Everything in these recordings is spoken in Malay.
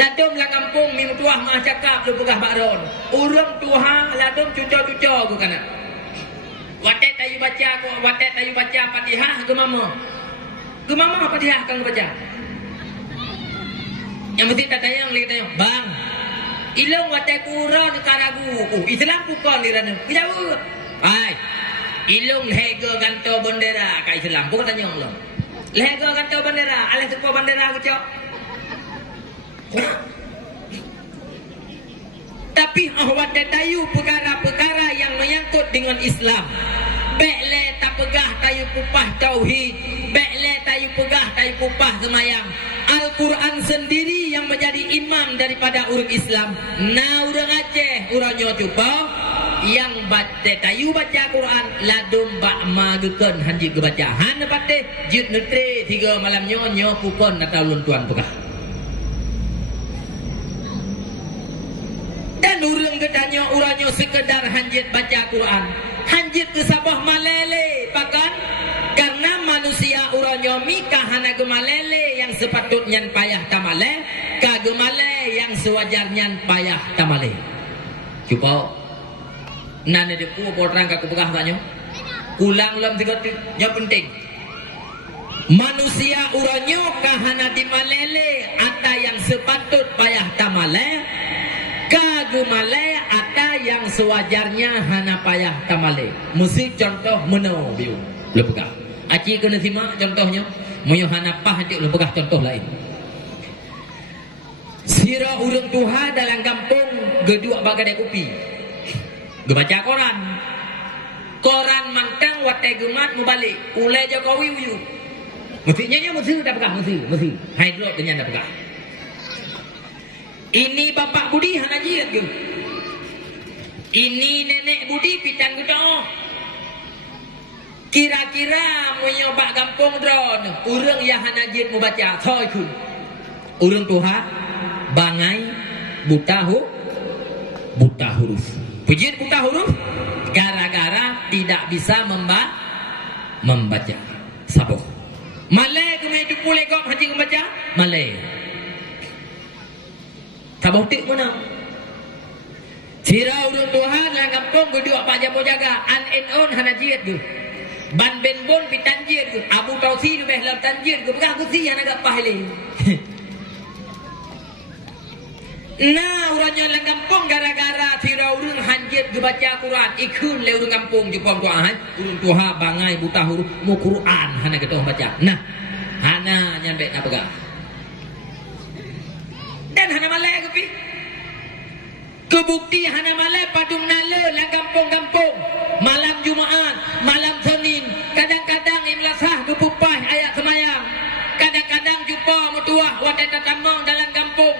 Ladum lah kampung mi tuah mah cakap lu pegah bakron. Urang tuha ladum cuco-cuco ku kana. Watet ayu baca ku, watet ayu baca Fatihah ke mama. Ke mama Fatihah kang baca. Yang mesti tak tayang lagi tayang, bang. Ilong watet kuron karagu. Islam bukan di rana. Jauh. Ai. Ilong lehega ganto bendera ka Islam. Bukan tanya Allah. Lehega ganto bendera, alah sepo bendera ku cok. Tapi ahwat tayu perkara-perkara yang menyangkut dengan Islam. Bekle tak pegah tayu pupah tauhid, bekle tayu pegah tayu pupah semayang. Al-Quran sendiri yang menjadi imam daripada orang Islam. Nah orang Aceh, orangnya cuba yang baca tayu baca Quran ladum bak magekan hanji ke baca. Han pateh jut netre 3 malam nyo pupon atau luntuan pegah. Dan urang gedanya urangnya sekedar hanjit baca Quran. Hanjit ke sabah malele pakan karena manusia urangnya mikah hana gemalele yang sepatutnya payah tamale ka gemale yang sewajarnya payah tamale. Cuba nane de ku porang ka ku begah tanya. Ulang lam 3 yang penting. Manusia urangnya kahana di malele ada yang sepatut payah tamale kagumale ada yang sewajarnya hana payah tamale. Musik contoh meno biu lepegah. Aci kena simak contohnya. Moyo hana pah dik lepegah contoh lain. Sira urang tuha dalam kampung gedua bagadai kopi. Gebaca koran. Koran mantang watai gemat mu balik. Ulai Jokowi uyu. Mestinya nya mesti dah pegah mesti. Hydro dengan dah pegah. Ini bapak Budi hana jiat ke? Ini nenek Budi pitang gedong. Kira-kira menyobak kampung dron, urang yang hana jiat membaca thoi kun. Urang tuha bangai buta huruf. Pujit buta huruf gara-gara tidak bisa membaca. Saboh. Malay kemai tu pulai kau haji membaca? Malay. Sabah tik mana? Sira urang Tuhan lang kampung gedua pak jamu jaga an en on hana jiat tu. Ban ben bon pitan jiat tu. Abu Tausi tu beh lam tanjiat tu. Begah kusi hana gak pahile. Nah urangnya lang kampung gara-gara sira urang hanjit gebaca Quran ikun le urang kampung jepong Tuhan. Urang Tuhan bangai buta huruf mu Quran hana getah baca. Nah hana nyampe na begah. Dan hana malai kepi kebukti hana malai padung nala lang kampung-kampung malam Jumaat, malam Senin kadang-kadang imlasah kepupah ayat semayang kadang-kadang jumpa mutuah wadah tatamang dalam kampung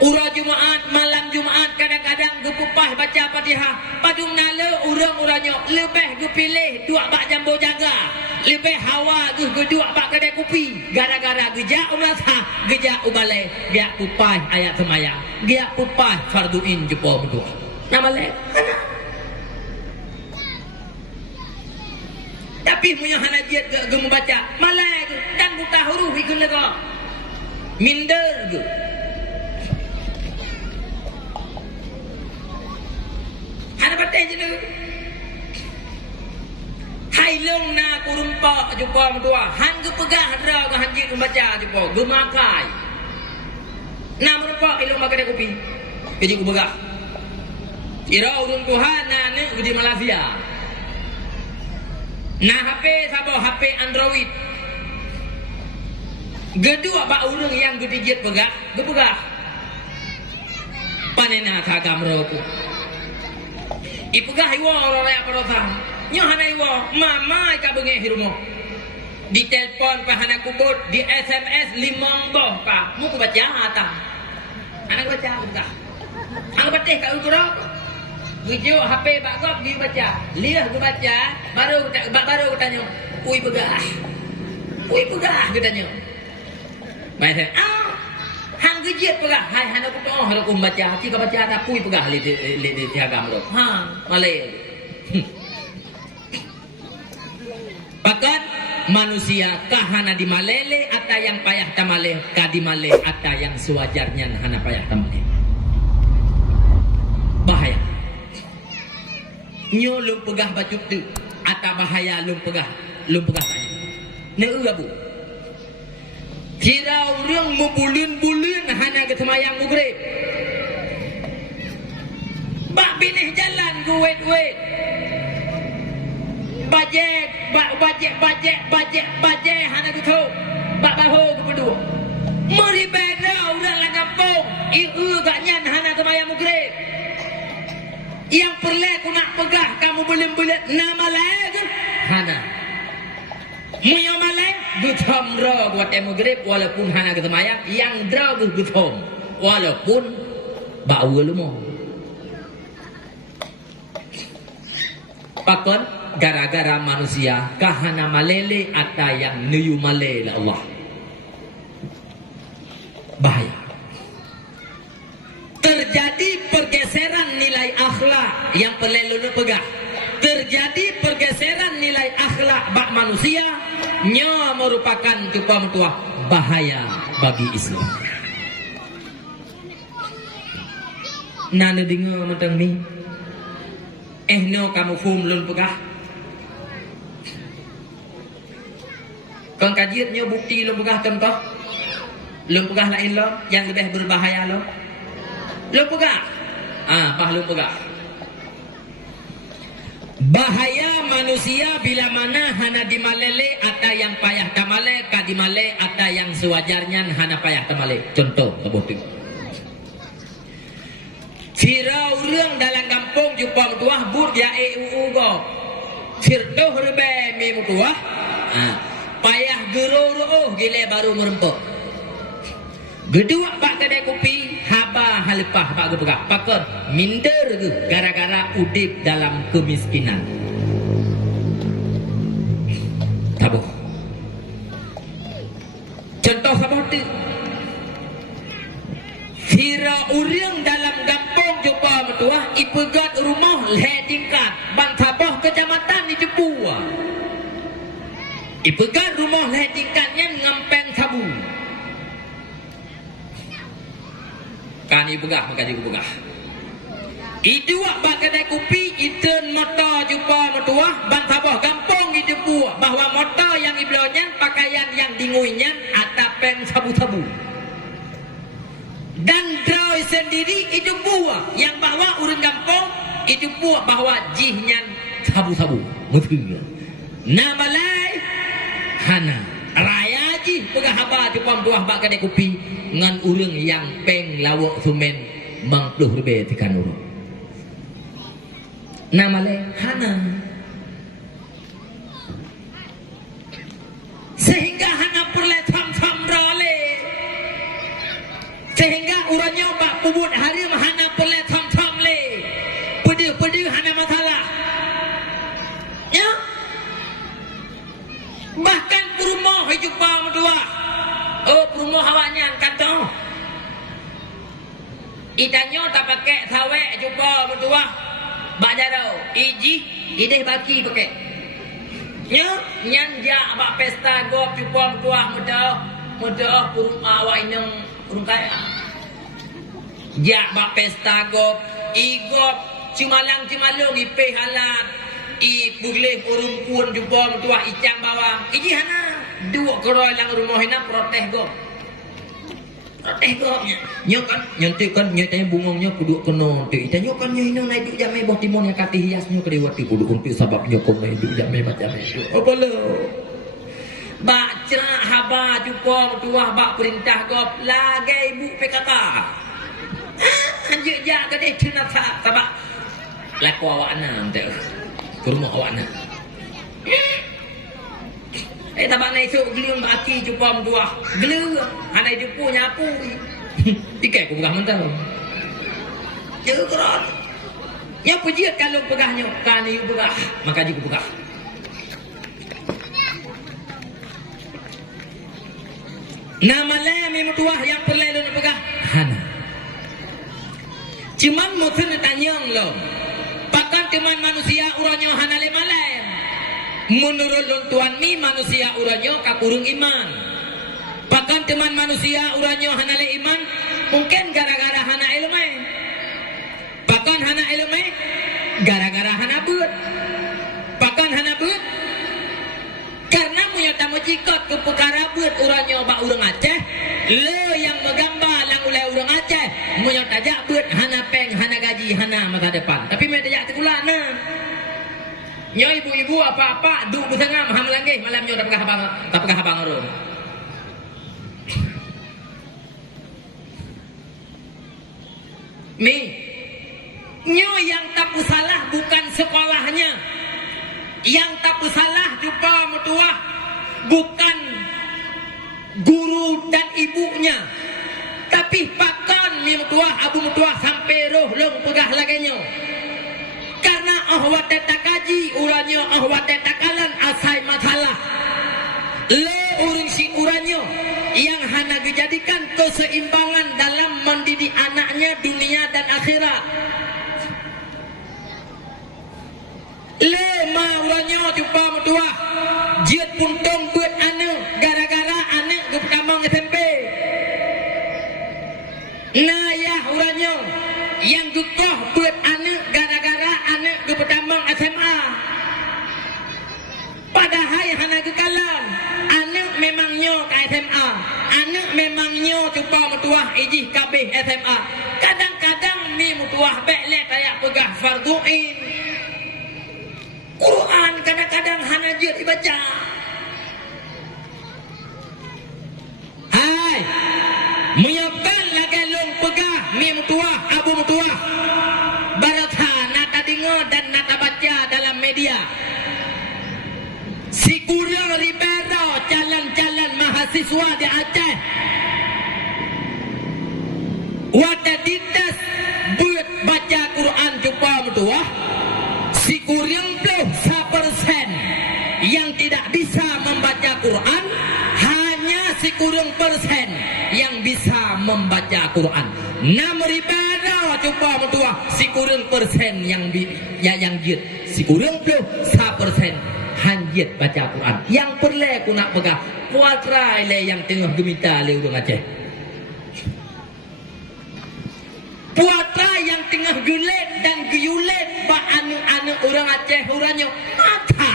urang Jumaat, malam Jumaat kadang-kadang kepupah baca Fatihah padung nala urang-urangnya lebih kepilih dua bak jambo jaga lebih hawa gedua bak kedai kopi gara-gara gejak umlasah gejak ubalai gejak pupai ayat semayang gejak pupai farduin jumpa berdua nama leh tapi punya hana jiat gemu baca malai dan buta huruf ikun lega minder tu hana batai je tu hai long na kurumpa jumpa mendua han ge pegah dra ge hanji membaca jumpa gemakai na merpa ilong makan kopi jadi ku begah ira urang Tuhan na ne di Malaysia na HP sabo HP Android gedua ba urang yang gede jet pegah ge pegah panena kagam roku ipegah iwa ora ya parosan nyo hana iwa mama ka benge hirumo di telepon pa hana kubut di SMS 5 boh ka mu ku baca ata anak baca enggak ang bateh ka ukurok video HP bakop di baca liah ku baca baru tanya ui pegah katanya mai teh hang gejet pegah hai hana ku toh hana ku baca ti ka baca ta pui pegah li tiagam ro hang malay. Bahkan manusia kahana di malele atau yang payah tamale kadimale atau yang sewajarnya hana payah tamale. Bahaya. Nyo lum pegah baju tu atau bahaya lum pegah tanya. Ne bu. Kira orang membulun-bulun hana ke semayang maghrib. Bak binih jalan guwet-wet. Bajek hana ke tu. Bak bahu ke berdua. Meribada orang lang kampung. Gak nyan hana semayang maghrib. Yang perlu aku nak pegah kamu belum-belum nama lain hana. Munya malai gutham ro buat maghrib walaupun hana ke semayang yang dra gutham walaupun bau lumo. Pakon gara-gara manusia kahana malele atau yang nuyu malele Allah. Bahaya. Terjadi pergeseran nilai akhlak yang perlu pegah. Terjadi pergeseran nilai akhlak bak manusia nya merupakan tuah bahaya bagi Islam. Nana dengar macam ni. No kamu fum lun pegah. Kau kajiannya bukti lun pegah contoh. Lun pegah lain lo yang lebih berbahaya lo. Lun pegah. Lun pegah. Bahaya manusia bila mana hana dimalele atau yang payah tamale kadimale atau yang sewajarnya hana payah tamale. Contoh sebutin. Firau orang dalam kampung jumpa mutuah bur dia go. Firdoh rebe mi mutuah. Payah geru gile baru merempuk. Gedua bak kedai kopi haba halepah bak gepegak pakon minder ge gara-gara udip dalam kemiskinan. Tabuh. Contoh seperti Kira urang dalam kampung jumpa metuah ipegat rumah le tingkat Bantabah kecamatan di Jepua. Ipegat rumah le tingkatnya ngampeng sabu. Kan ibu gah maka ibu gah. Itu bak kedai kopi iten motor jumpa metuah Bantabah kampung di Jepua bahwa motor yang iblonya pakaian yang dinguinya atapeng sabu-sabu. Dan draw sendiri itu buah yang bawa urang kampung itu buah bahwa jihnya sabu-sabu betul. Nama lain hana raya ji pegah haba di pom buah bak kedai kopi ngan urang yang peng lawak sumen mangpluh rebe tikan urang. Nama lain hana sehingga hana perle tham-tham rale. Sehingga urangnya bak pubut hari hana perle tham-tham le. Pedih-pedih hana masalah. Ya. Bahkan perumah jumpa medua. Perumah awaknya kata. Itanyo tak pakai sawe jumpa medua. Bak jarau. Ideh baki pakai. Ya, nyanja bak pesta gop jumpa medua mudah perumah awak inang urung kaya. Jak bak pesta gop, igop cimalang-cimalung ipe halat, boleh urung pun jumpa mentua icang bawang. Iji hana dua keroi lang rumah hina protes gop. Protes gop. Nyo kan nyantik kan nyatanya bungongnya kudu kena. Ita nyo kan nyo naik duk jame boh timon yang kati hiasnya kedewati kudu untuk sababnya kau naik duk jame macam itu. Apa lo? Bak cerak haba jumpa mentua bak perintah gop lagai ibu PKK. Anjir jak kedai cina tak tabak laku awak na ente ke rumah awak na. Tabak na esok geliun baki jumpa mentua gelu hana jumpa nyapu. Tikai ku pegah mentah. Jauh kerat. Ya pujiat kalau pegahnya kan you pegah maka jiku pegah. Nama lemi mutuah yang perlu pegah hana. Cuman mungkin tanyang lo. Pakan teman manusia urangnya hana le malai. menurut Tuhan mi manusia uranyo kakurung iman. Bahkan teman manusia uranyo hanale iman mungkin gara-gara hana ilmu. Bahkan hana ilmu gara-gara hana beut. Bahkan hana beut karena punya tamu cikot ke perkara beut uranyo bak urang Aceh. Le yang bergambar lang ulai urang Aceh punya tajak beut hana peng, hana gaji, hana masa depan. Tapi mereka tajak tekulana. Nyo ibu-ibu apa-apa duk besengam ham langgih malam nyo tak pegah habang urung. Mi nyo yang tak salah bukan sekolahnya. Yang tak salah jumpa mertua bukan guru dan ibunya. Tapi pakan mi mertua abu mertua sampai roh long pegah laganya. Karena ahwat tak kaji uranyo ahwat tak kalan asai masalah. Le urung si uranyo yang hana dijadikan keseimbangan dalam mendidik anaknya dunia dan akhirat. Le ma uranyo jumpa mertua jiat puntung buat anak gara-gara anak ke pertamang SMP. Nah ya uranyo yang dukoh buat anak gara-gara anak ke pertamang SMA. Padahal hana kekalan anak memangnya ke SMA. Anak memangnya jumpa mertua ijih kabeh SMA. Kadang-kadang mi mertua beklek kayak pegah fardu'in. Quran kadang-kadang hana jut dibaca. Hai, menyokan lagi long pegah mi mertua abu mertua. Baratha nata dengar dan nata baca dalam media. Si kurang ribera jalan-jalan mahasiswa di Aceh. Wada ditas buat baca Quran jumpa mertua. Si kurang 1% yang tidak bisa membaca Quran, hanya si kurang persen yang bisa membaca Quran. 6.000 coba mertua si kurang persen yang jid. Si kurang 1% hanjit baca Quran. Yang perle ku nak pegah puatra le yang tengah gemita le urang Aceh. Puatra yang tengah gulet dan guyulet ba anu-anu orang Aceh uranyo mata.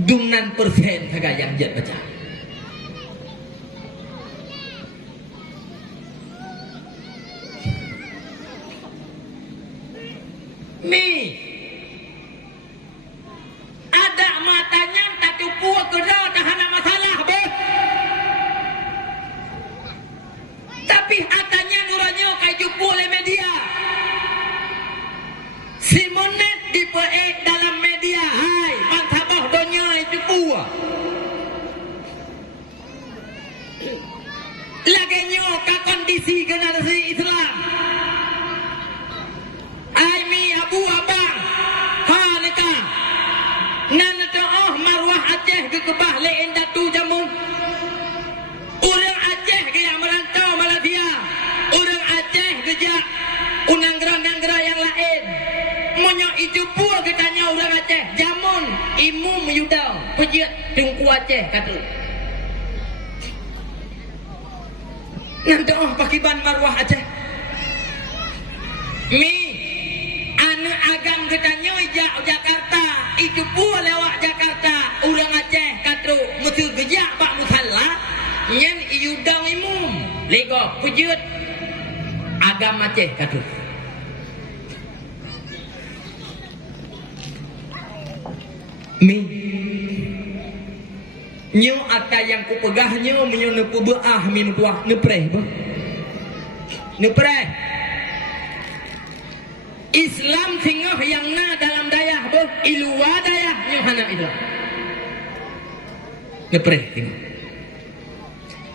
Dumnan persen kagak yang jat baca. Mi ada matanya tak cupu kerja tahanan masalah be. Tapi hatanya nuranyo kayak cupu oleh media. Si monet dipeek dalam media. Hai, pantabah donya cupu. Lagenyo ke kondisi generasi Islam. Aimi abu abang ha neka nan doh marwah Aceh ke kebah lein datu jamun. Orang Aceh ke yang merantau Malaysia, orang Aceh kerja unang-gerang yang lain. Monyo itu pun ketanya orang Aceh jamun imum yudau pejiat tungku Aceh kata. Nan doh pakiban marwah Aceh. Mi anu agam ketanya Jakarta itu pun lewat Jakarta orang Aceh katru mutu gejak pak musalla nyen iudang imum lego pujut agam Aceh katru. Mi nyo ata yang ku pegahnya menyo nepu beah min tuah nepreh ba nepreh Islam tinggal yang na dalam dayah boh iluwa dayah nyohana itu. Nepreh tinggal.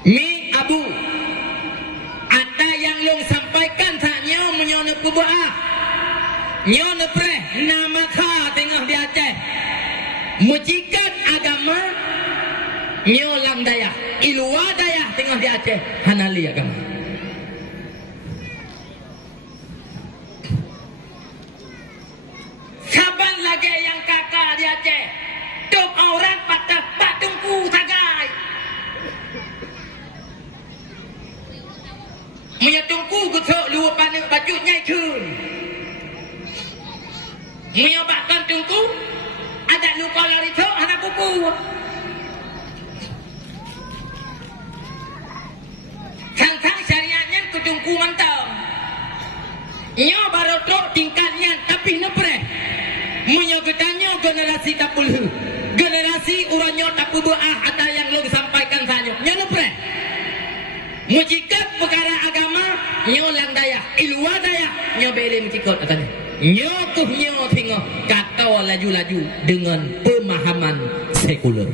Mi abu ada yang long sampaikan tak nyo menyono kubuah. Nyo nepreh nama ka tengah di Aceh. Mujikat agama nyo lam dayah iluwa dayah tengah di Aceh hanali agama. Kapan lagi Munya tungku getok luar panik baju nyai kun. Munya bakkan tungku ada luka lari tok hana buku. Sang-sang syariatnya ke tungku mantap. Nyo baru tok tingkatnya tapi nepre. Munya getanya generasi tak puluh. Generasi urangnya tak berdoa ada yang lo sampaikan saja. Nyo nepre. Mujikat perkara agama nyo lang daya ilua daya nyo beli mujikat katanya nyo tuh nyo tengok kata laju-laju dengan pemahaman sekuler.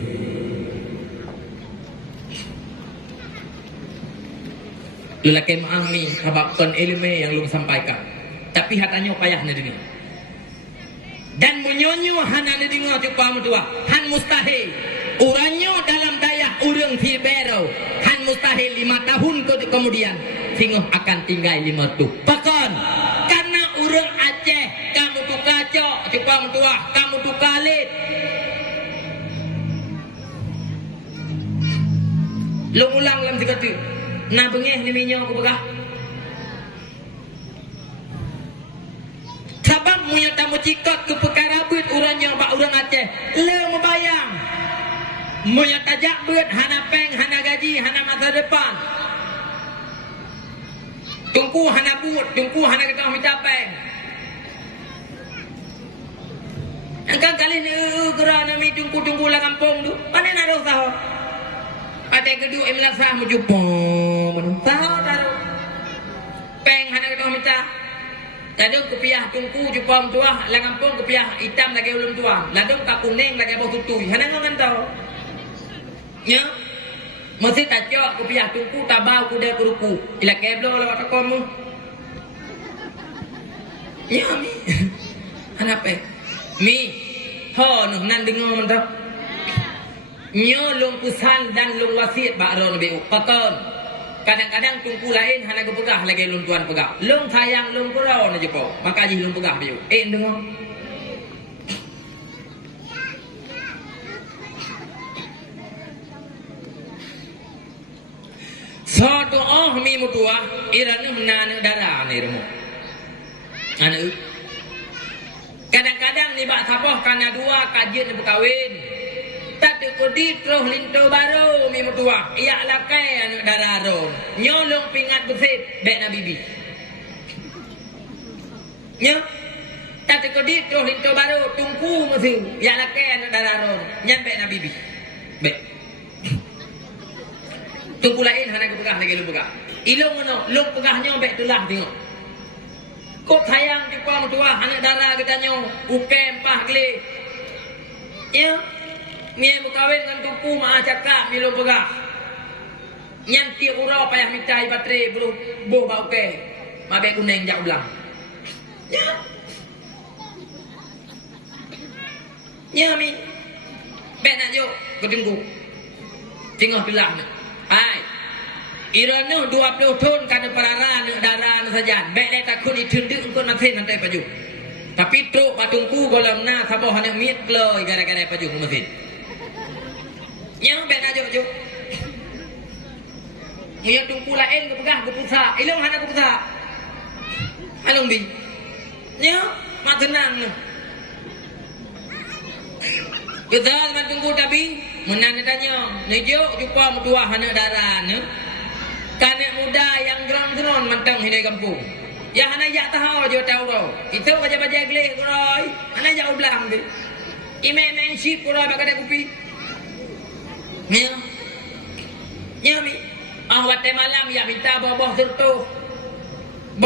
Lelaki mami kabakkan ilmu yang lu sampaikan tapi hatanya payah nadengin dan munyonyo hana nadengin cukup mutua han mustahil uranyo dalam daya urang fibero han mustahil 5 tahun kemudian singoh akan tinggal 5 tuh pakan karena urang Aceh kamu tuh kacau cukup mutua kamu tuh kalit lu ulang dalam 3 tu nah bengeh ni minyak aku begah sabab munya tamu cikot ke perkara buat urangnya bak urang Aceh le membayang munya tajak buat hana peng hana gaji hana masa depan tungku hana buat tungku hana kita minta peng angkat kali ni gerana mi tungku lah kampung tu mana nak roh ada kedua imlasah mujupong tahu taruh peng hana kita minta ladung kepiah tungku jupong tua lah kampung kepiah hitam lagi ulun tua ladung kapung neng lagi bau tutui hana ngan tahu nya masih tajak kepiah tungku tabau kuda keruku ila keblo lewat kamu nya mi hana pe mi ho noh nan dengar mentah nyo long pusan dan long wasit bakron beu pakon kadang-kadang tungku lain hana gepegah lagi long tuan pegah long sayang long kurau na jepo maka ji long pegah beu dengar so doa mi mutua iranu menana darah ni remu anu kadang-kadang ni bak sapoh kana dua kajian berkawin tak dekodi terus linto baru mi mutua ia lakai anu dararo nyolong pingat besit bek na bibi nya tak dekodi terus linto baru tungku mesti ia lakai anu dararo nyan bek na bibi bek tungku lain hana ke pegah lagi lu pegah ilong ngono lu pegahnya bek tulah tengok kok sayang di pam tua hana darah katanya ukem pah kli ya mie mukawin dengan tungku maa cakap milo pegah nyanti urau payah minta ibatre bro boh bau ke mabe kuneng jak ulang ya ya mi bek nak yo ketunggu tengok tulah ni hai iranu 20 tahun kada parara ne darah saja bek le takun itunduk kon masin nanti paju tapi truk patungku golam na saboh hana mit loy gara-gara paju mesin yang bek nak jo muya tungku lain ke pegah ke pusa ilong hana ke pusa along bi nya mak tenang ne kita man tunggu tapi menan tanya nejo jumpa mutua hana darah ne kanak muda yang gerang-gerang mantang hidai kampung ya hana jak tahu jo tahu ro itu baca-baca gleh koroi hana jak ublang bi ime-ime ship koroi bakada kupi nya nya mi wate malam ya minta boh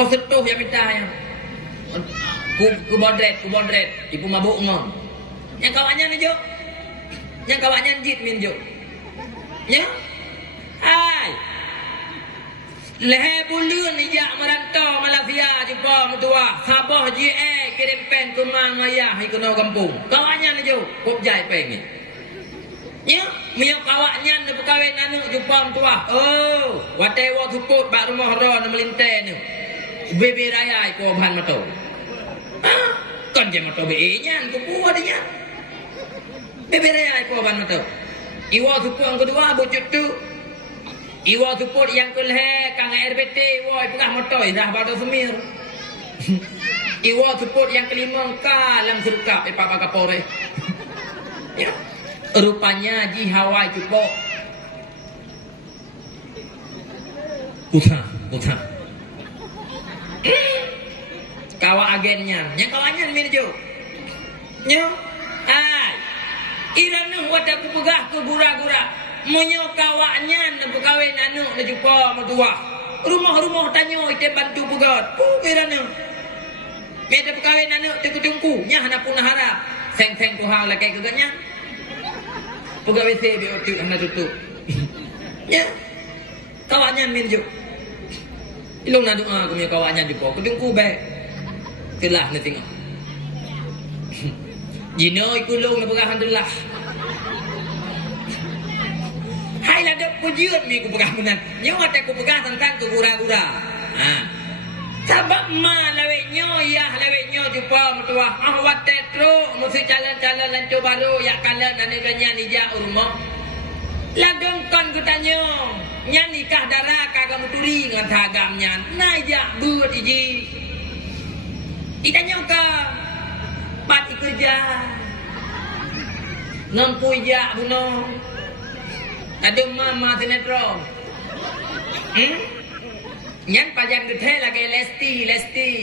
sertuh ya minta ya ku bodret ibu mabuk ngom yang kawannya ni jo yang kawannya jit min jo nya hai lehe bulun ni jak merantau Malaysia jumpa mutua sabah je kirim pen ke mang ayah ikono kampung kawannya ni jo kop jai pen ni nya miak kawannya ni berkahwin anu jumpa mutua oh wate wa suput bak rumah ro na melinte ni bebe raya ko ban mato kan je mato be nya ku puah dia bebe raya ko ban mato iwa suput ang kedua bocot tu Iwa support yang kelhe kang RBT woi pegah motoi dah pada semir. Iwa support yang kelima kalang serukap Pak Kapolres. Ya. Rupanya di Hawaii cupo. Utang. Kawa agennya, yang kawannya mirjo. Nyo, ai. Irang wadah ku pegah ke gura-gura. Monyo kawannya nak kawin anu na jupo mertua. Rumah-rumah tanyo ite bantu pegat. Irang. Meda kawin anu te kutungku, nya hana pun harap. Seng-seng Tuhan lagi keganya. Pegawai WC BOT hana tutup. Ya. Kawannya mirjo. Ilung na doa aku punya kawannya jupo. Kutungku baik. Kelah na tengok. Jino ikulung na pegah alhamdulillah. Hai lah dok pujian mi ku pegah menan. Nyawa tak ku pegah tentang ku gura-gura. Ha. Sabab ma lawe nyo ya lawe nyo jupa mertua. Wat tetro mesti jalan-jalan lanco baru ya kala nane ganya nija urmo. Lagong kon ku tanyo. Nyan nikah darah kagak muturi ngan tagam nyan. Naja buat iji. Itanya ka pati kerja ngampuja buno ada mama sinetron nyan pajang gede lagi lesti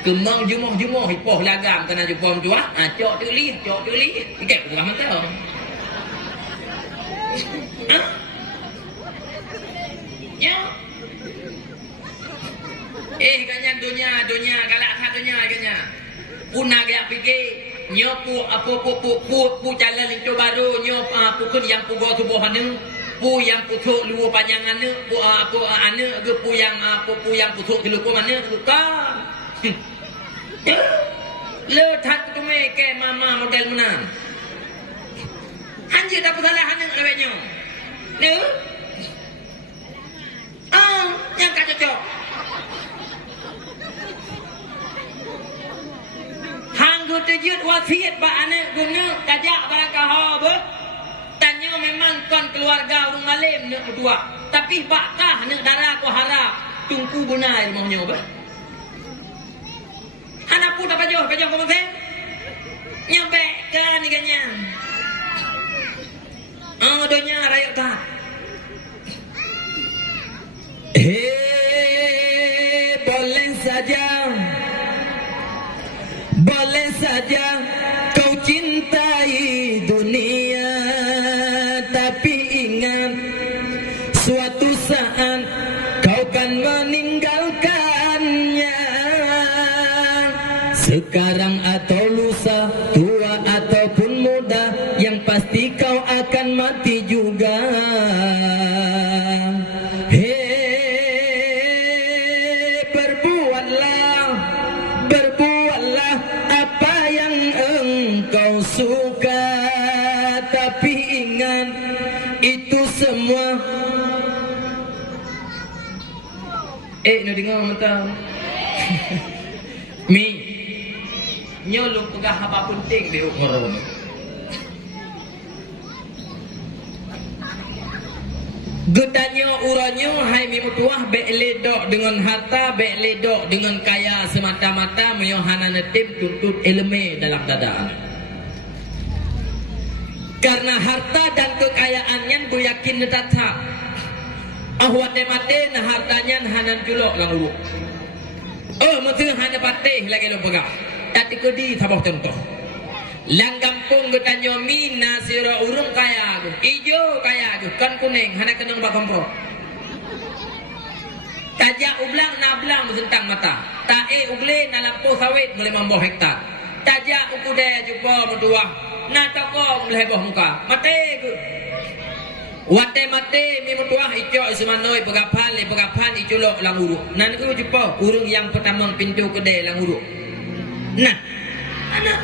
kemang jumoh hipoh lagam kena jupom tua cok tuli ikut bukan mentau ya kanya dunia galak satunya kanya punah gaya fikir nyopu pu jalan itu baru nyop pukul yang pugo tubuh anu pu yang putuk luar panjang anu pu anu ke pu yang putuk luku mana luka le that tu me ke mama model menang anjir tak salah anu lewatnya ne yang kacau cocok hanggu tejut wasiat ba anak guna kajak barang kahau ber tanya memang kon keluarga urung alim nak berdua tapi bakkah nak darah ku harap tungku benar maunya ber anak pun tak pajoh kau masih nyampe ke ni kanya donya rakyat tak boleh saja kau cintai dunia tapi ingat suatu saat kau kan meninggalkannya sekarang atau lusa tua ataupun muda yang pasti kau akan mati juga. Suka tapi ingat itu semua nak dengar mentau mi nyolong pegah apa penting di ukhurum getanyo uranyo hai mi mutuah bek ledok dengan harta bek ledok dengan kaya semata-mata meyohana netip tuntut ilmu dalam dada. Karena harta dan kekayaannya bu yakin netata ahwate mate nah hartanya hanan julok languruk mesti hana patih lagi lo pegah tapi kedi sabah contoh lang kampung getanyo mina sira urung kaya ijo kaya kan kuning hana kenang bakampro tajak ublang nablang sentang mata tae ugle na lampu sawit mulai 50 hektar tajak ukude jumpa mertua na toko meleboh muka mate ke wate mate mi mutuah ijo semanoi pegapan iculok lang uruk nan ku jumpa urung yang pertama pintu kedai lang uruk nah anak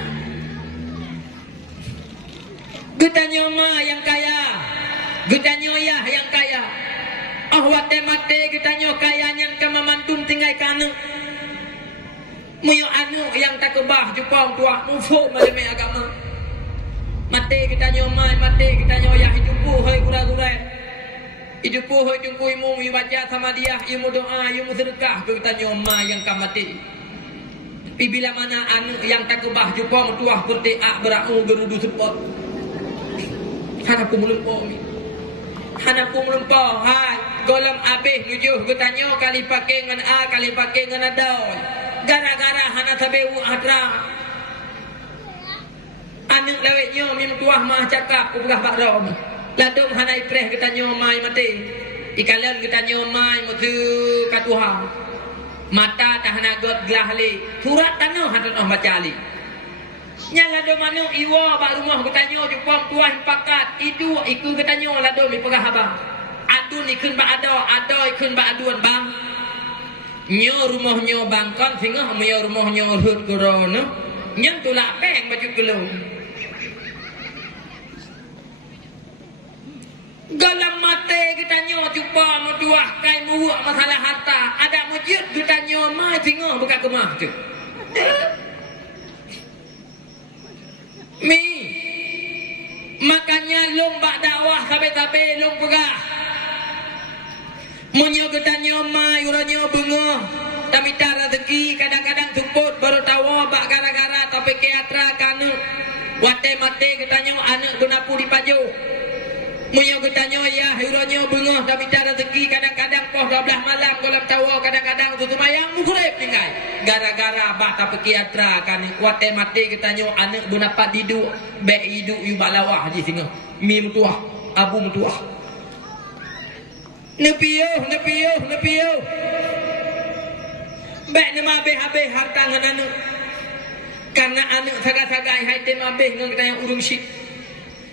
getanyo ma yang kaya getanyo ya yang kaya wate mate getanyo kayanya ke mamantum tinggal kanu muyo anu yang tak kebah jumpa tua mufo maleme agama mati kita nyomai mati kita nyoyah hidupu hai gura-gura Itu puh itu kuimu baca sama dia, ilmu doa, ilmu sedekah kita nyoma yang kamati. Tapi bila mana anak yang tak kebah jumpa mertuah berteak beramu gerudu sepot. Hanaku melumpuh ni. Hanaku melumpuh. Hai, golem abih nujuh bertanya kali pakai dengan A, kali pakai dengan adau. Gara-gara hana tabewu hadra. Anak lewetnya mertuah mah cakap ku begah bakrom. Ladung hanai preh kita nyomai mati. Ikalan kita nyomai mutu katuha. Mata tahana got gelah li. Turat tanah hanun baca li. Nyala do manu iwa bak rumah bertanya jumpa tuan pakat itu iku bertanya lado mi pegah abang adun ikun bak ada ikun bak aduan bang nyo rumah nyo bangkon sehingga maya rumah nyo hut corona nyang tulak peng baju gelung galam mate kita nyo jumpa muduah kai muwak masalah harta ada masjid kita nyo mai sehingga buka kemah tu Mi makanya long bak dakwah kabe-kabe long pegah munyo getanyo mai uranyo bunga tamita rezeki kadang-kadang tumput baru tawa bak gara-gara tapi keatra kanu wate mate getanyo anak gunapu di paju munyo getanyo ya uranyo bunga tamita rezeki kadang-kadang poh 12 malam golap tawa kadang-kadang tutumayang mukulip tinggal gara-gara bak tapi keatra kan wate mate getanyo anak gunapat didu be hidu yu balawah di sini mi mutuah abu mutuah nepiyo be nama be habe harta ngan anak karena anak saga-sagai hai tem abe ngan kita yang urung syik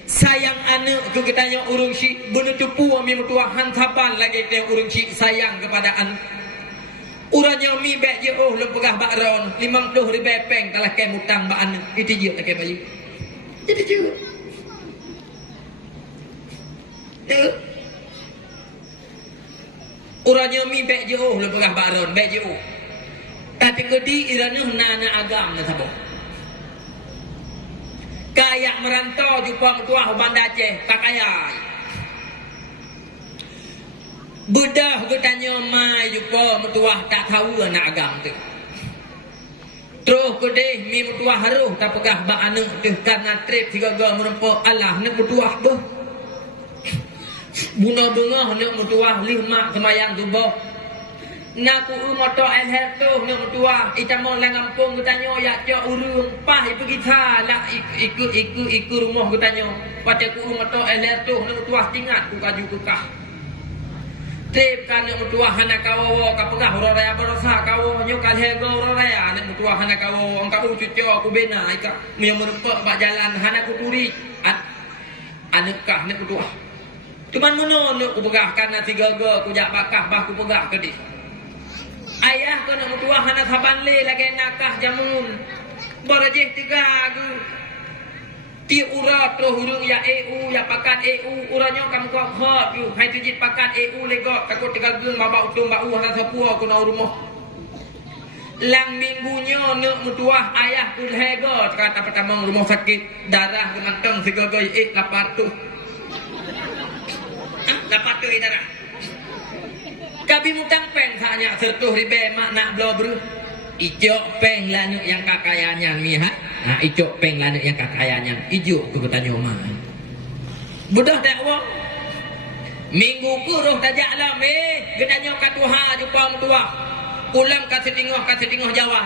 sayang anak ke kita yang urung syik bener cepu mi mutuah hantapan lagi kita yang urung syik sayang kepada anak uranya mi bek je oh le pegah bakron 50 ribu peng kalah ke mutang bak anak itu je tak ke bayu itu je uranya mi bek je oh le pegah bakron bek je oh tapi kedi irana nana agam na sabo kayak merantau jumpa mertua Banda Aceh kakayai bedah bertanya mai jumpa mertua tak tahu anak agam tu terus kedih mi mertua haruh tak pegah bak anak tu karena trip tiga-tiga merempuk Allah nak mertua bah bunga bengah nak mertua lima semayang tu bah nak ku motor elher tu nak mertua itamo lang kampung bertanya ya cok urung pah ibu kita lah ikut rumah bertanya pada ku motor elher tu nak mertua tinggal ku kaju kekah trip kan nak mertua hana kawo ka pegah ora raya berosa kawo nyokal hego ora raya nak mertua hana kawo angka cucu aku bena ika yang merempek bak jalan hana ku turi anakah nak mertua cuman mono nak ku pegah karena tiga go ku jak bakah bah ku pegah ke di ayah ku nak mertua hana saban le lagi nakah jamun borajeh tiga gu ti ura terus hurung ya EU ya pakat EU uranya kamu kok hot you hai tujit pakat EU legok takut tiga geung baba utung bau hana sapua ku na rumah lang minggunya nak mertua ayah ku hego kata pertama rumah sakit darah gemanteng segagai lapar tu lapar tu darah kabi mutang peng hanya sertuh ribe mak nak blo bro ijok peng lanu yang kakayanya mi ha ijok peng lanu yang kakayanya ijo ku bertanya mah budah dakwah minggu ku roh tajak alam gedanya katuha jumpa mertua ulang kasih tengok Jawa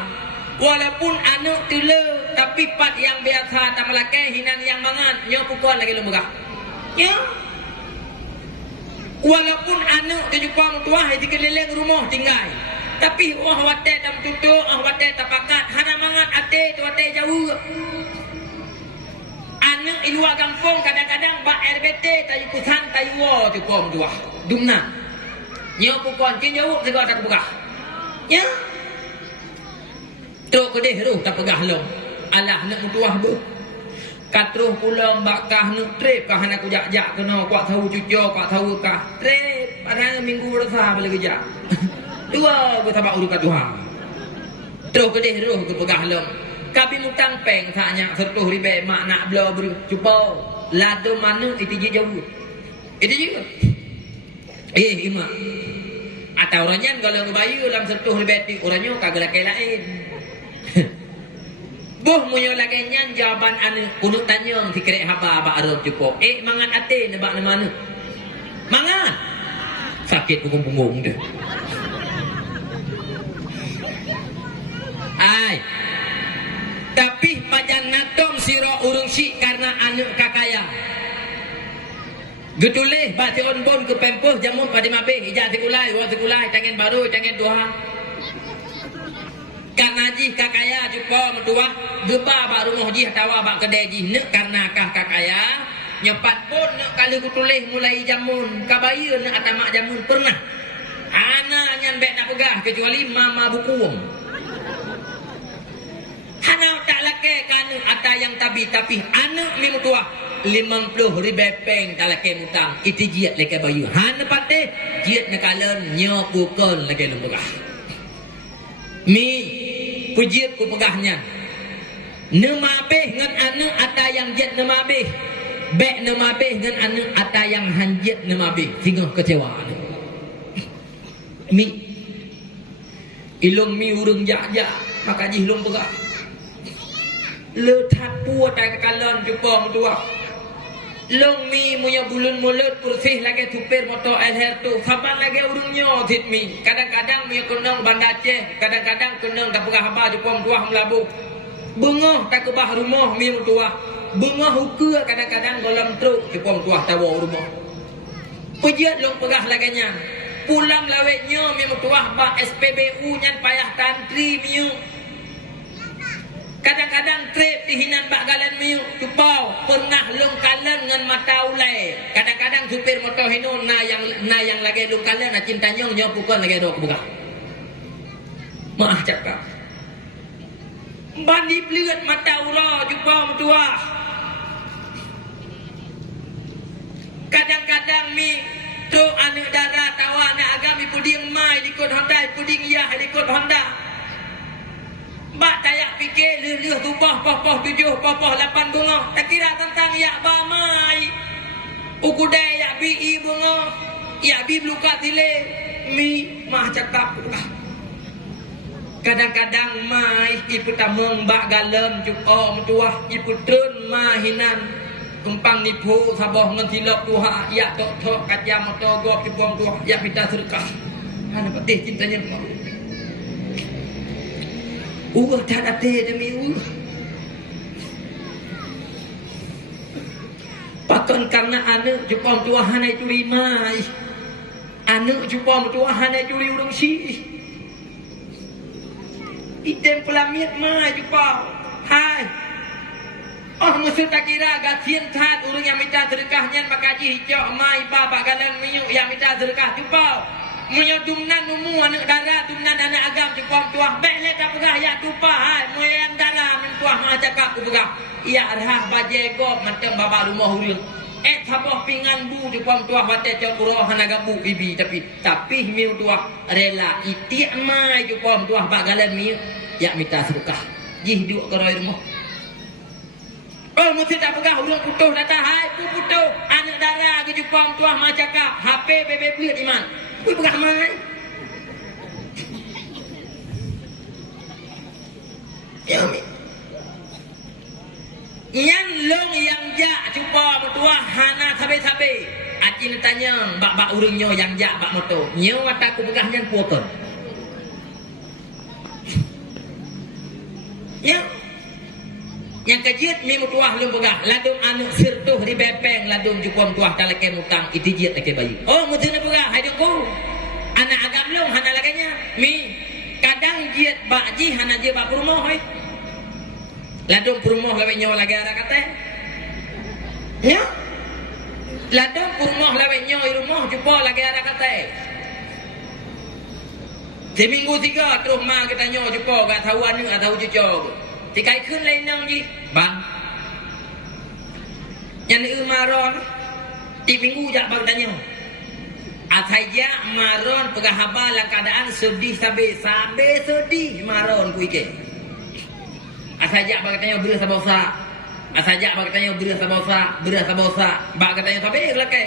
walaupun anak tula tapi pat yang biasa tak melakai hinan yang mangan nyo pukul lagi lemegah ya walaupun anak dia jumpa mertua di keliling rumah tinggal tapi wah wate tam tutuk wate tapakat hana mangat ate tu wate jauh anak iluar kampung kadang-kadang bak RBT tayu kusan tayu wo tu pom dua dumna nyo pukon kin jauh segala tak buka ya truk kedih ruh tak pegah long alah nak mutuah bu katruh pulang bakah nuk trip kah hana ku jak-jak kena kuat tahu cucu kuat tahu kah trip pada minggu bersa boleh kerja dua ku tabak urukat Tuhan terus kedih ruh ku pegah long kapi mutang peng saknya sertuh ribe mak nak blo bro cuba lado mana itu je jauh itu je Ima. Atau orangnya kalau ngebayu dalam sentuh lebeti, orangnya kagak laki lain. Boh munyo lagi nyan jawaban anu kudu tanyong fikir haba ba arep cukup. Mangan ate nebak na mana? Mangan. Sakit punggung-punggung deh. Ai. Tapi pajan natong siro urung si karena anu kakaya. Getuleh bati on bon ke pempoh jamun pada mabe ijah tikulai wa tikulai tangen baru tangen doha. Karena jih kakaya jumpa mentua geba ba rumah jih tawa ba kedai jih nek karena kah kakaya nyepat pun nek kali kutuleh mulai jamun kabaya nek atamak jamun pernah ana nyan bek nak pegah kecuali mama bukuung hana tak lake kanu ata yang tapi anak mi mentua 50 ribepeng tak lake mutang itu jiat leke bayu hana pateh jiat nak kalen nyokukon lagi lembegah mi pujiat ku pegahnya nemabeh ngan anu ata yang jet nemabeh bek nemabeh ngan anu ata yang hanjet nemabeh tinggal kecewa mi ilung mi urung jak maka jih lung pegah le tapua tak kalon jumpa mentua long mi punya bulun mulut bersih lagi tupir motor air tu sabar lagi urungnya tit mi kadang-kadang mi kenang Banda Aceh kadang-kadang kenang tak pegah haba jumpa mentua melabuh bengah tak kebah rumah mi mentua bengah huka kadang-kadang golem truk jumpa mentua tawa rumah pejiat long pegah laganya pulang lawetnya mi mentua ba SPBU nyan payah tantri mi kadang-kadang trip dihinan bak galan miu cupau pernah lung kalan dengan mata ulai kadang-kadang supir motor hinu na yang lagi lung kalan na cintanya nyo pukul lagi dok buka maaf cakap bandi pelihat mata ura cupau mentua kadang-kadang mi tu anak darah tawa anak agami puding mai likut Honda puding iya likut Honda bak tayak fikir lelih tubah popoh 7 popoh 8 bunga tak kira tentang yak bamai ukudai yak bi bunga yak bi luka tile mi mah cakap kadang-kadang mai ipu tameng bak galem juko mentuah ipu trun mahinan kumpang nipu saboh ngentilok tuha yak tok kajam motor gop jupong tuah yak pita serkah hana patih cintanya tak ada demi pakon karena anak jupong tuahan itu rimai anak jupong tuahan itu urung si item pelamit mai jupong hai maksud tak kira gatian tat urung yang minta sedekahnya makaji hijau mai baba galan minyak yang minta sedekah jupong menyodumnan umu anak darah dumnan anak agam cukong tuah bek tak pegah ya tupa hai moyang darah mentuah mah cakap ku pegah ya arah bajego macam baba rumah urang saboh pingan bu cukong tuah bate cokuro hanaga bu bibi tapi mi tuah rela iti mai cukong tuah bagalan mi ya minta sedekah jih duk keroi rumah mesti tak pegah urang putuh datang hai putuh anak darah ke cukong tuah mah cakap HP bebe pelit iman Wih pegah mai ya mi yang long yang jak cuba bertuah hana sabe-sabe acin tanya bak urang nyo yang jak bak motor nyo mata ku pegah nyan puoton ya yang kejit mi mutuah lum pegah ladung anu sirtuh di bepeng ladung jupom tuah talake mutang itu jiat lake bayi mutu na pegah haidungku anak agam lung hana laganya mi kadang jiat bakji hana jiat bak perumoh ladung perumoh lawe nyawa lagi arah kata ya ladung perumoh lawe nyawa rumah jupo lagi arah kata seminggu 3 terus mah kita nyawa jupo gak tahu anu atau cucok tikaiขึ้นเลยนองji bang yang maron di minggu jak bang tanya ataya maron pegah haba lang keadaan sedih sabe sedih maron ku ike ataya bang tanya beras sabosa ataya bang tanya beras sabosa bang tanya sabe lake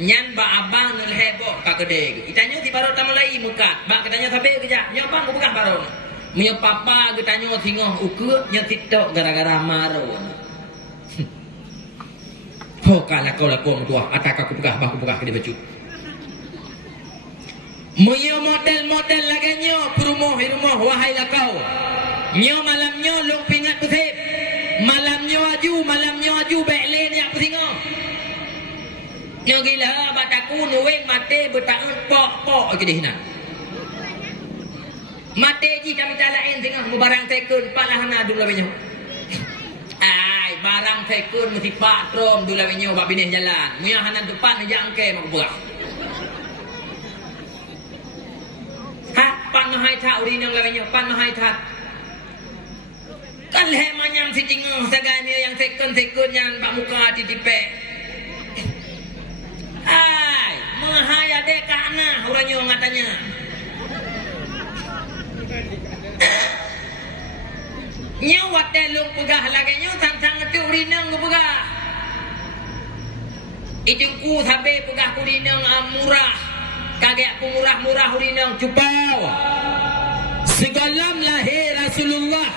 Nyan ba abang nul hebo ka gede. Itanyo ti baro tamulai mukat. Ba katanya tabe keja. Nyo bang ku begah baro. Munyo papa getanyo tingoh uku nyo titok gara-gara maro. Ho kala kau lakon tua ataka ku begah ba ku begah gede baju. Munyo model-model laganyo perumoh wahai lakau. Nyo malam nyo long pingat pusip. Malam nyo aju bekle ni aku tengok. Nyo gila bataku nuweng mate bertaun pok ke dihna. Mate ji kami talain tengah barang tekun pak lahana dulu lawenyo. Ai barang tekun mesti patrom dulu lawenyo bab bini jalan. Muya hanan depan jangke mak berah. Ha pan mahai tha uri nang lawenyo pan mahai tha. Kan leh manyang si tingong sagani yang tekun yang bak muka titipe. Ai, mahaya dekana uranyo ngatanya. Nyawat telung pegah lagi nyo sang-sang ngetuk rinang pegah. Itungku sampai pegah kurinang murah. Kagak pemurah-murah urinang cupau. Segalam lahir Rasulullah.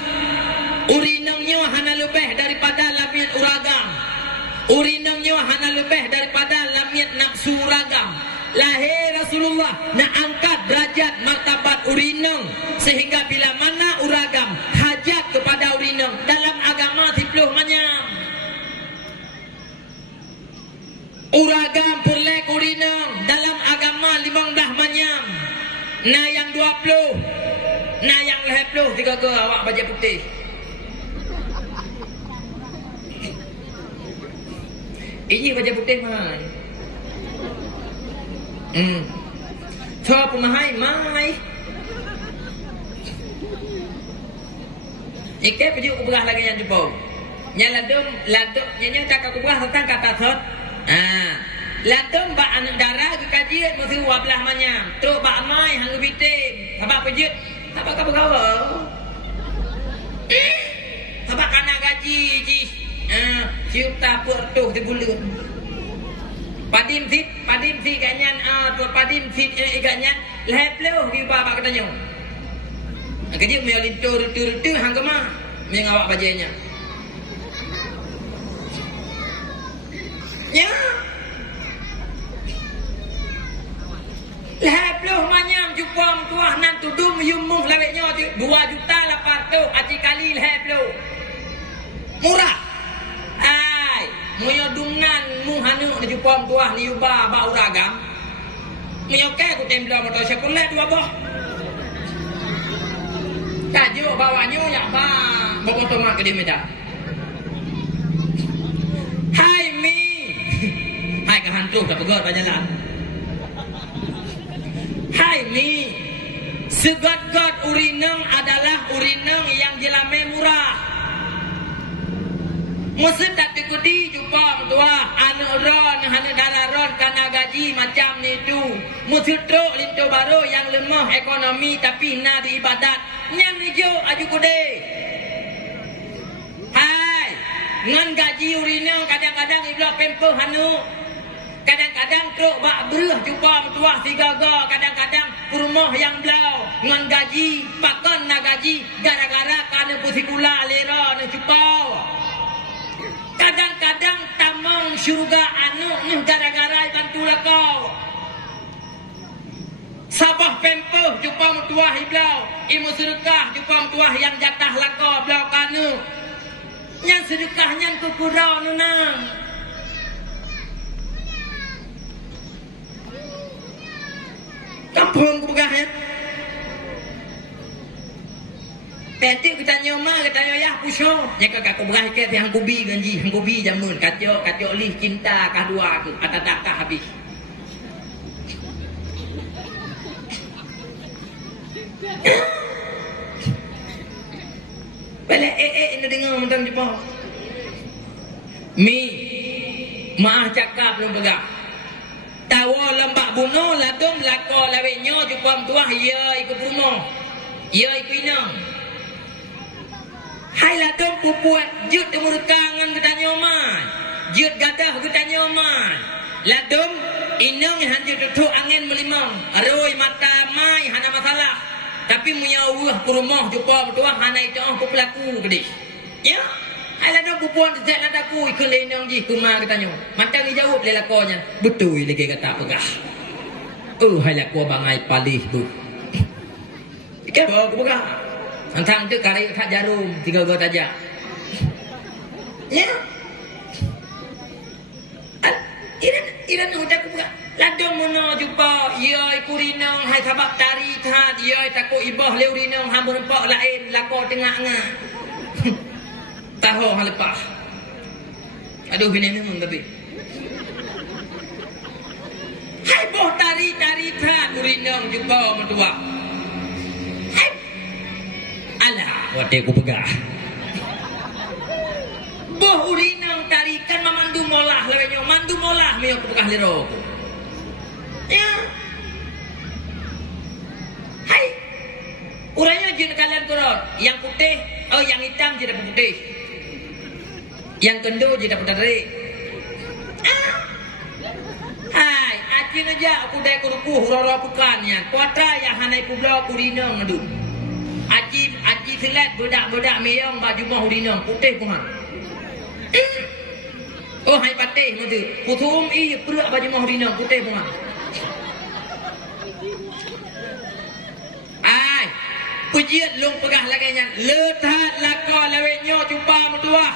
Urinangnya hana lebih daripada lamiat uragam. Urinangnya hana lebih daripada lamiat nafsu uragam. Lahir Rasulullah nak angkat derajat martabat urinang sehingga bila mana uragam hajat kepada urinang dalam agama tipluh manyam. Uragam perlek urinang dalam agama 15 manyam. Nah yang 20, nah yang 30 tiga ke awak baju putih. Ini baju putih mahal. Thơ pemahai mai. Ikat baju kuberah lagi yang jempol. Yang ladum yang cakap kuberah tentang kata thot. Ladum ba anak darah ke kajian mesti wablah manyam. Terus ba mai hang bitim. Tabak pejut. Tabak ka begawa. Tabak kana gaji ji. Cium tapur tuh di bulut. Padim fit ganyan tu padim fit ganyan leh pleuh di bawah katanya. Kerja melin tur hang kemah mengawak bajanya. Ya. Leh pleuh manyam jupam tuah nan tudum yumuh laweknya 2 juta 800 ati kali leh pleuh. Murah. Ai, moyo dungan mu hanu di jupam tuah ni uba ba uragam. Moyo ke ku tembla motor sekolah 2 boh. Tajo bawanyo ya ba, bobo toma ke dia meda. Hai mi. Hai ke hantu tak pegot jalan. Hai mi. Segat-gat urinang adalah urinang yang jelame murah. Mesti tak tekudi jumpa tua anu ron hana darah ron karena gaji macam ni tu. Mesti truk lintu baru yang lemah ekonomi tapi na di ibadat. Nyang nijo aju kude. Hai, ngan gaji urina kadang-kadang ibla pempo hanu. Kadang-kadang truk bak beruh jumpa tua sigaga, kadang-kadang rumah yang belau ngan gaji pakon na gaji gara-gara kana pusikula lera na cupau. Kadang-kadang tamang syurga anu nih gara-gara bantu kau. Sabah pempoh jumpa mutuah iblau, imu sedekah jumpa mutuah yang jatah lakau blau kanu. Yang sedekahnya kukurau nunang. Kampung kubegahnya. Petik kita nyoma kita ya puso. Jika kau berah ke yang kubi ganji, yang kubi jamun kacau lih cinta kadua tu kata dakah habis. Bala ini dengar macam Jepang. Mi maah cakap belum begah. Tawa lembak bunuh ladum lako lawenyo Jepang tuah ya ikut bunuh. Ya ikut inang. Hai ladum pupuat jut temur kangen kita nyoman. Jut gadah kita nyoman. Ladum Inang hanya tutup angin melimang. Aroi mata mai hana masalah. Tapi menyawah ke rumah jumpa bertuah hana itu aku pelaku gede. Ya. Hai ladang pupuan sejak ladaku ikut lenang ji kumar katanya. Mantang dijawab le lakonya. Betul lagi kata pegah. Hai laku bangai palih bu. Ikan bawa aku pegah. Antang tu kari tak jarum 3 gol saja. Ya. Iran udah aku pegah. Ladang mana jumpa ya kurinang hai sabab tari tha ya takut ibah leu rinang hamba nampak lain lako tengah ngah. Tahu hal lepas. Aduh bini memang tapi. Hai boh tari tha kurinang jumpa mertua. Hai. Alah wate aku pegah. Boh urinang tarikan memandu molah lawenyo mandu molah me aku pegah lero. Ya. Hai. Uranya jin kalian turun. Yang putih, yang hitam jadi putih. Yang kendo jadi putih. Hai, acin aja aku dah kurukuh roro bukannya. Kuatra yang hanai publo kurinang adu. Aji selat budak-budak meyong baju mah kurinang putih pun. Oh hai patih matu. Putum perut baju mah kurinang putih pun. Ai, pujian long pegah laganya. Letat lako lawenyo jumpa mertua.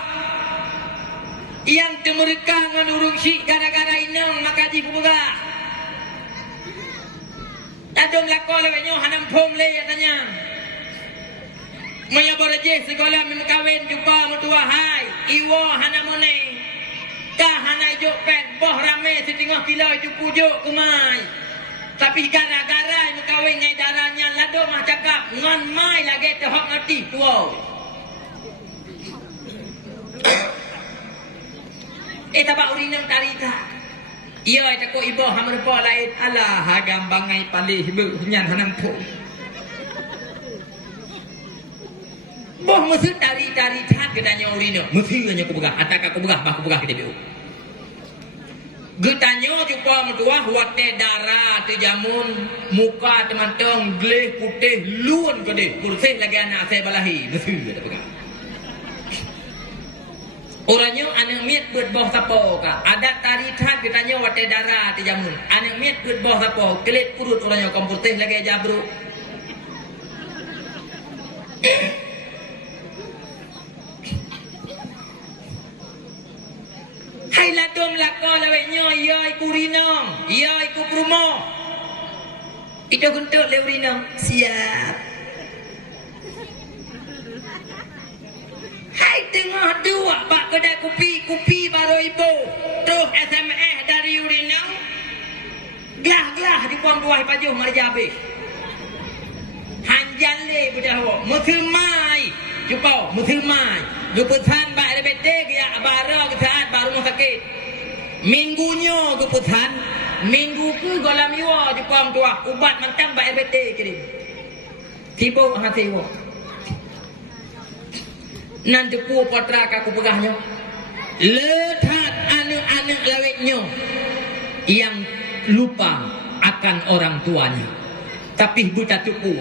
Yang temereka ngan urung syik gara-gara inang makaji pegah. Tadong lako lawenyo hanam pom le tanya. Maya baraje sekolah memkawin jumpa mertua hai. Iwo hanamone. Kah hanai jok pen boh rame setengah kilo itu pujuk kumai. Tapi gara-gara yang kawin ngai darahnya lado mah cakap ngan mai lagi terhok ngerti tua. Tabak urinam tarita. Iya tak ko ibo hamar po lain alah hagam bangai palih bu nyan hanam po. Boh mesti tari-tari tat katanya urinam. Mesti hanya ko begah ataka ko begah bah ko begah kita bu. Getanyo jumpa mertua wate darah tu jamun muka temantong gleh putih luan gede kursi lagi anak saya balahi betul kata pegang. Orangnya anak miat buat bawah sapo ka ada taritan getanyo wate darah tu jamun anak miat buat bawah sapo kelit purut orangnya komputih lagi jabru. Hai ladom lako lawenyo ya iku rinong ya iku prumo itu guntuk le rinong siap. Hai tengah dua bak kedai kopi baru ibu terus SMS dari urinong gelah di puang buah pajuh marjabe hanjan le bedawa muthmai jumpa muthmai guputan bak RBT ya baru saat baru mau sakit minggunya guputan minggu ke golam iwa di puang tua ubat mantang bak RBT kirim tiba hati iwa nanti pu potra aku pegahnya letat anak-anak laweknya yang lupa akan orang tuanya tapi buta tupu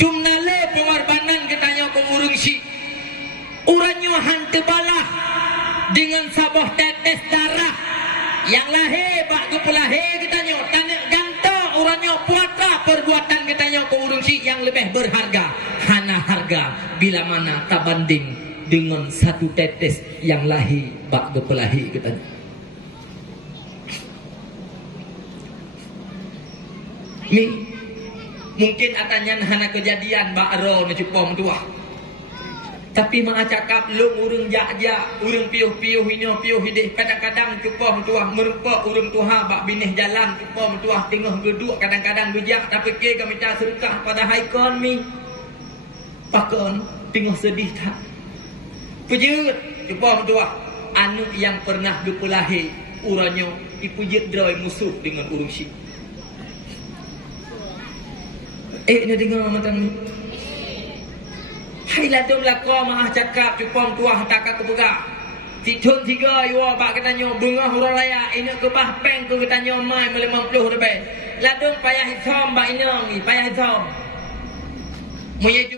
dumnale pengorbanan katanya pengurung si uranyo hantu balah dengan sabah tetes darah yang lahir bak kepelahe katanya tanek ganto uranyo puata perbuatan katanya pengurung si yang lebih berharga hana harga bila mana tak banding dengan satu tetes yang lahir bak kepelahe katanya. Ni mungkin atanya hana kejadian bakro na cupom tua. Tapi mak cakap lu urang jak-jak, urang piuh-piuh ini piuh hidup kadang-kadang cupom tua merupa urang tuha bak binih jalan cupom tua tengah geduk kadang-kadang bijak tapi ke kami tak serkah pada haikon mi. Pakon tengah sedih tak. Pujut cupom tua anu yang pernah dipulahi uranyo ipujut droy musuh dengan urung si. Ni dengar matang ni. Hai la dom la ko mah cakap cupong tuah tak aku pegah. Si Chun 3 yo bak katanya bengah hurang raya ini ke bah peng ku katanya mai 50 lebih. Ladung payah hisom bak ini ni payah hisom. Mu ye